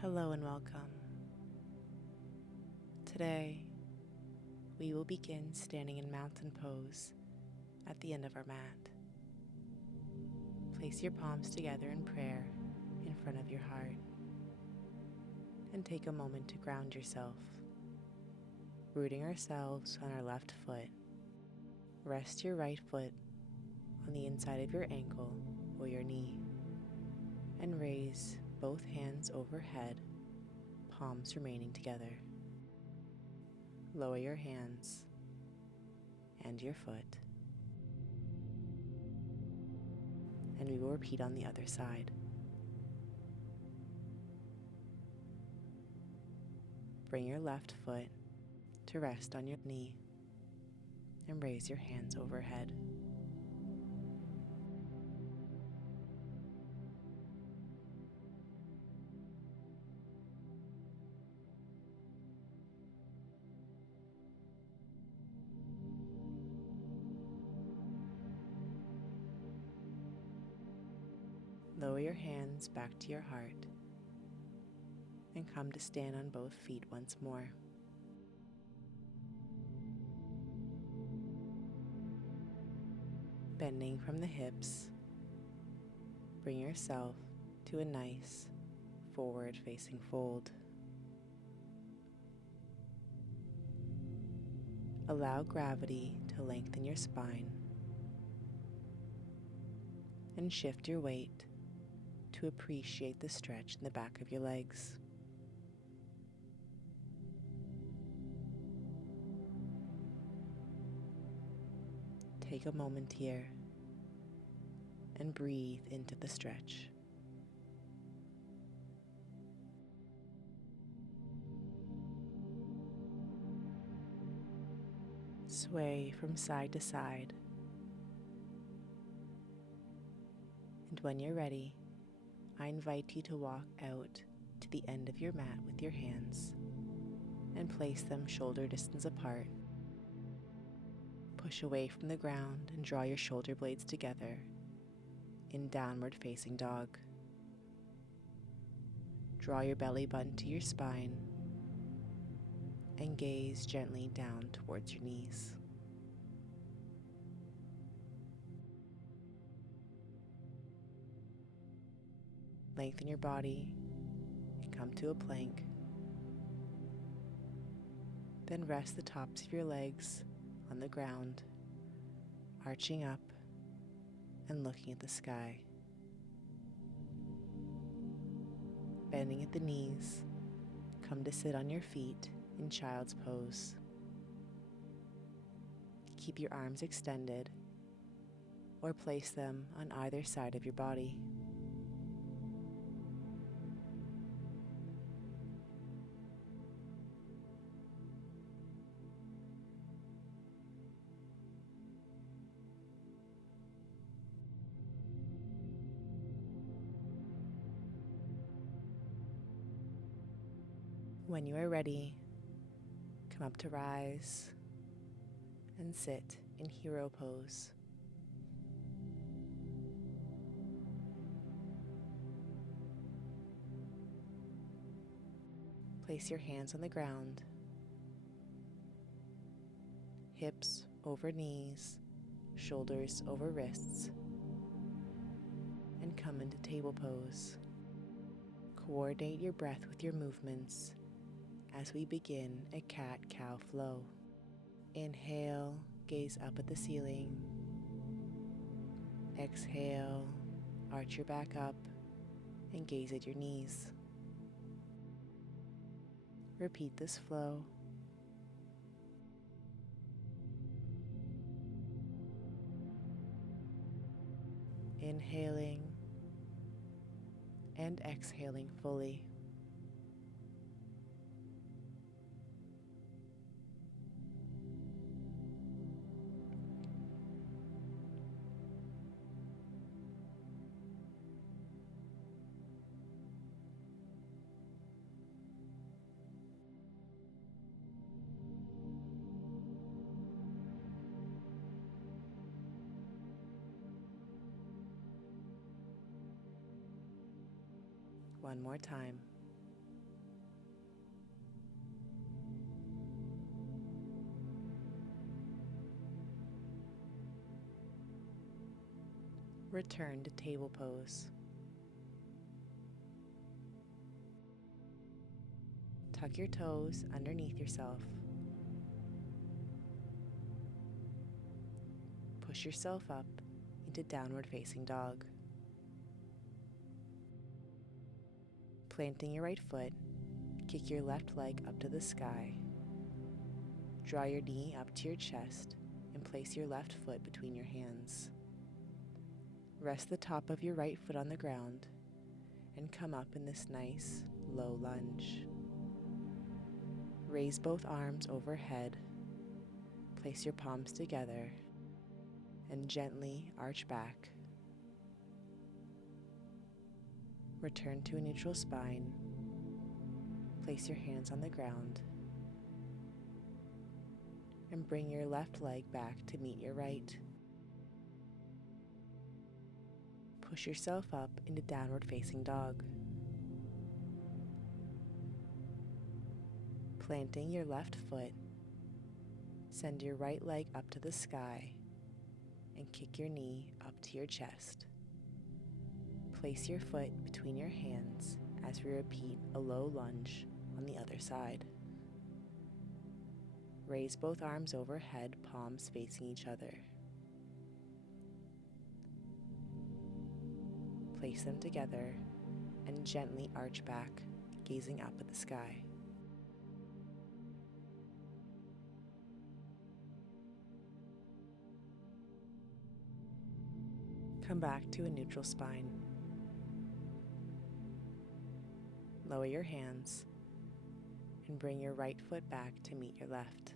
Hello and welcome. Today, we will begin standing in mountain pose at the end of our mat. Place your palms together in prayer in front of your heart and take a moment to ground yourself. Rooting ourselves on our left foot, rest your right foot on the inside of your ankle or your knee and raise both hands overhead, palms remaining together. Lower your hands and your foot, and we will repeat on the other side. Bring your left foot to rest on your knee and raise your hands overhead. Lower your hands back to your heart and come to stand on both feet once more. Bending from the hips, bring yourself to a nice forward-facing fold. Allow gravity to lengthen your spine and shift your weight to appreciate the stretch in the back of your legs. Take a moment here and breathe into the stretch. Sway from side to side. And when you're ready, I invite you to walk out to the end of your mat with your hands and place them shoulder distance apart. Push away from the ground and draw your shoulder blades together in downward facing dog. Draw your belly button to your spine and gaze gently down towards your knees. Lengthen your body and come to a plank. Then rest the tops of your legs on the ground, arching up and looking at the sky. Bending at the knees, come to sit on your feet in child's pose. Keep your arms extended or place them on either side of your body. When you are ready, come up to rise and sit in hero pose. Place your hands on the ground, hips over knees, shoulders over wrists, and come into table pose. Coordinate your breath with your movements as we begin a cat-cow flow. Inhale, gaze up at the ceiling. Exhale, arch your back up and gaze at your knees. Repeat this flow. Inhaling and exhaling fully. One more time. Return to table pose. Tuck your toes underneath yourself. Push yourself up into downward facing dog. Planting your right foot, kick your left leg up to the sky. Draw your knee up to your chest and place your left foot between your hands. Rest the top of your right foot on the ground and come up in this nice low lunge. Raise both arms overhead, place your palms together, and gently arch back. Return to a neutral spine. Place your hands on the ground and bring your left leg back to meet your right. Push yourself up into downward facing dog. Planting your left foot, send your right leg up to the sky and kick your knee up to your chest. Place your foot between your hands as we repeat a low lunge on the other side. Raise both arms overhead, palms facing each other. Place them together and gently arch back, gazing up at the sky. Come back to a neutral spine. Lower your hands and bring your right foot back to meet your left.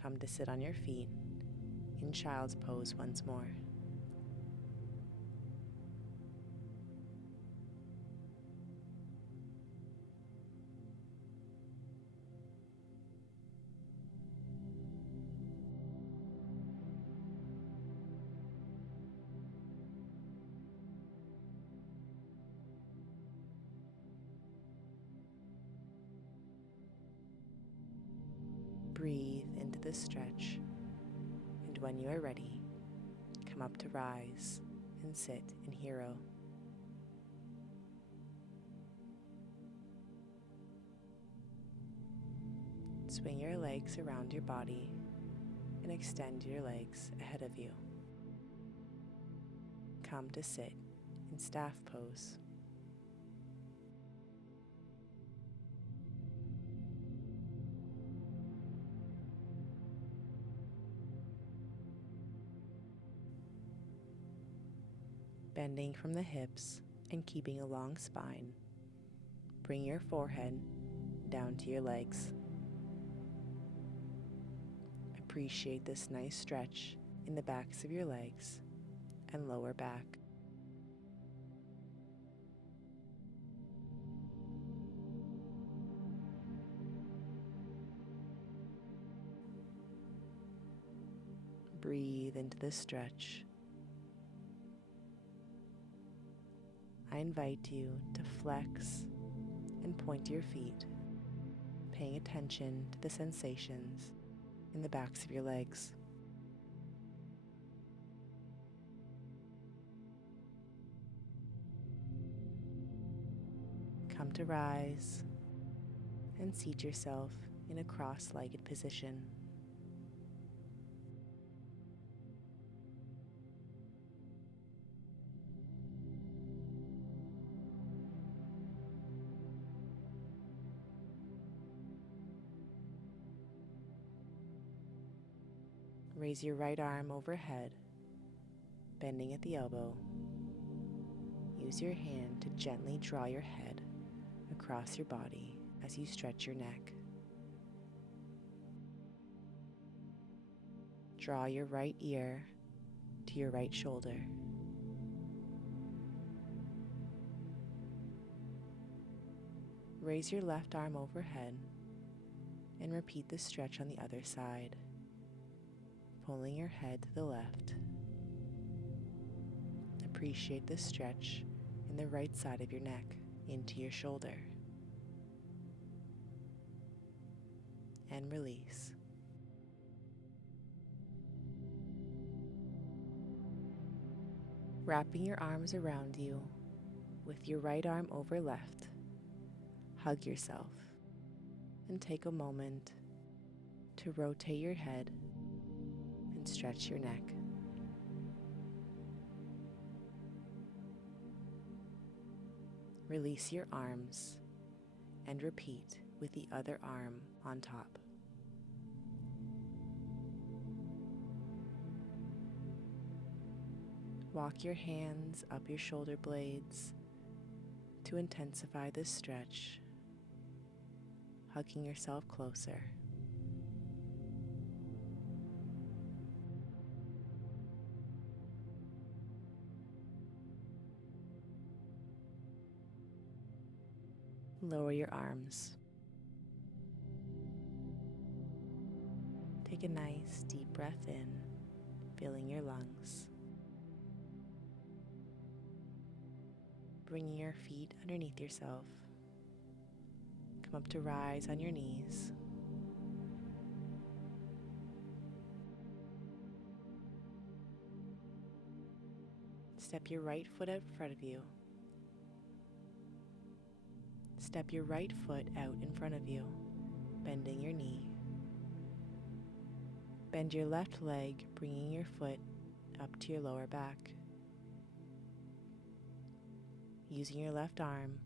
Come to sit on your feet in child's pose once more. Breathe into this stretch, and when you are ready, come up to rise and sit in hero. Swing your legs around your body and extend your legs ahead of you. Come to sit in staff pose. Bending from the hips and keeping a long spine, bring your forehead down to your legs. Appreciate this nice stretch in the backs of your legs and lower back. Breathe into this stretch. I invite you to flex and point your feet, paying attention to the sensations in the backs of your legs. Come to rise and seat yourself in a cross-legged position. Raise your right arm overhead, bending at the elbow. Use your hand to gently draw your head across your body as you stretch your neck. Draw your right ear to your right shoulder. Raise your left arm overhead and repeat the stretch on the other side, pulling your head to the left. Appreciate the stretch in the right side of your neck into your shoulder. And release. Wrapping your arms around you with your right arm over left, hug yourself and take a moment to rotate your head and stretch your neck. Release your arms and repeat with the other arm on top. Walk your hands up your shoulder blades to intensify this stretch, hugging yourself closer. Lower your arms. Take a nice deep breath in, filling your lungs. Bringing your feet underneath yourself. Come up to rise on your knees. Step your right foot out in front of you. Step your right foot out in front of you, bending your knee. Bend your left leg, bringing your foot up to your lower back. Using your left arm,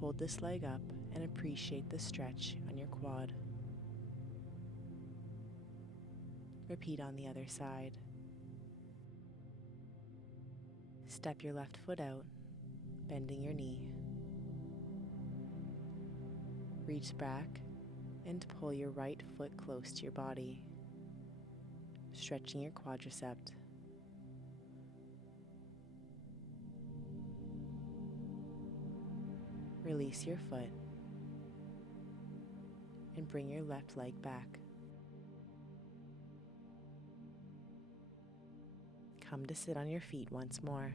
hold this leg up and appreciate the stretch on your quad. Repeat on the other side. Step your left foot out, bending your knee. Reach back and pull your right foot close to your body, stretching your quadricep. Release your foot and bring your left leg back. Come to sit on your feet once more.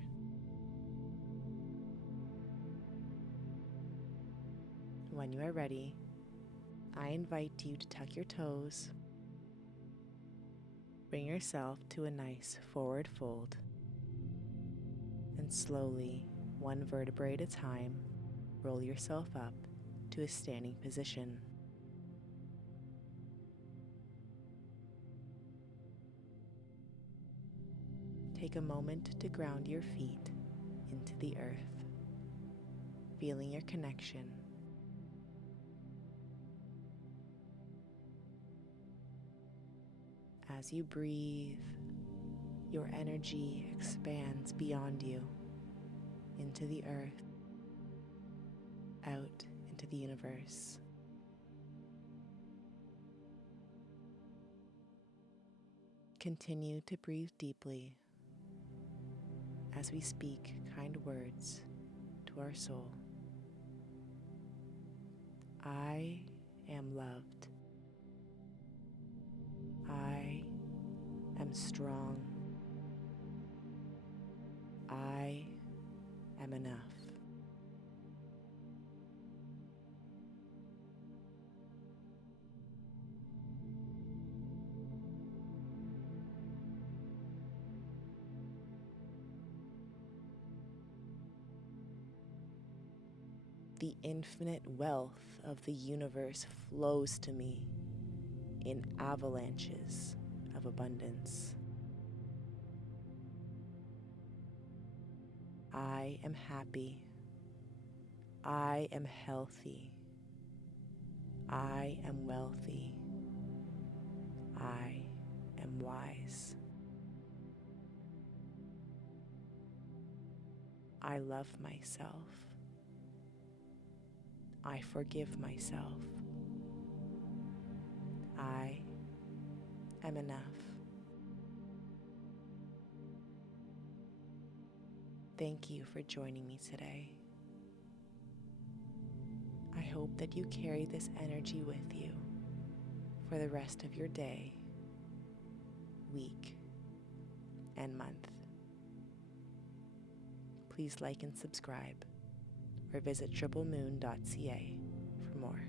When you are ready, I invite you to tuck your toes. Bring yourself to a nice forward fold. And slowly, one vertebrae at a time, roll yourself up to a standing position. Take a moment to ground your feet into the earth, feeling your connection. As you breathe, your energy expands beyond you, into the earth, out into the universe. Continue to breathe deeply as we speak kind words to our soul. I am loved. I am strong. I am enough. The infinite wealth of the universe flows to me in avalanches of abundance. I am happy. I am healthy. I am wealthy. I am wise. I love myself. I forgive myself. I am enough. Thank you for joining me today. I hope that you carry this energy with you for the rest of your day, week, and month. Please like and subscribe, or visit triplemoon.ca for more.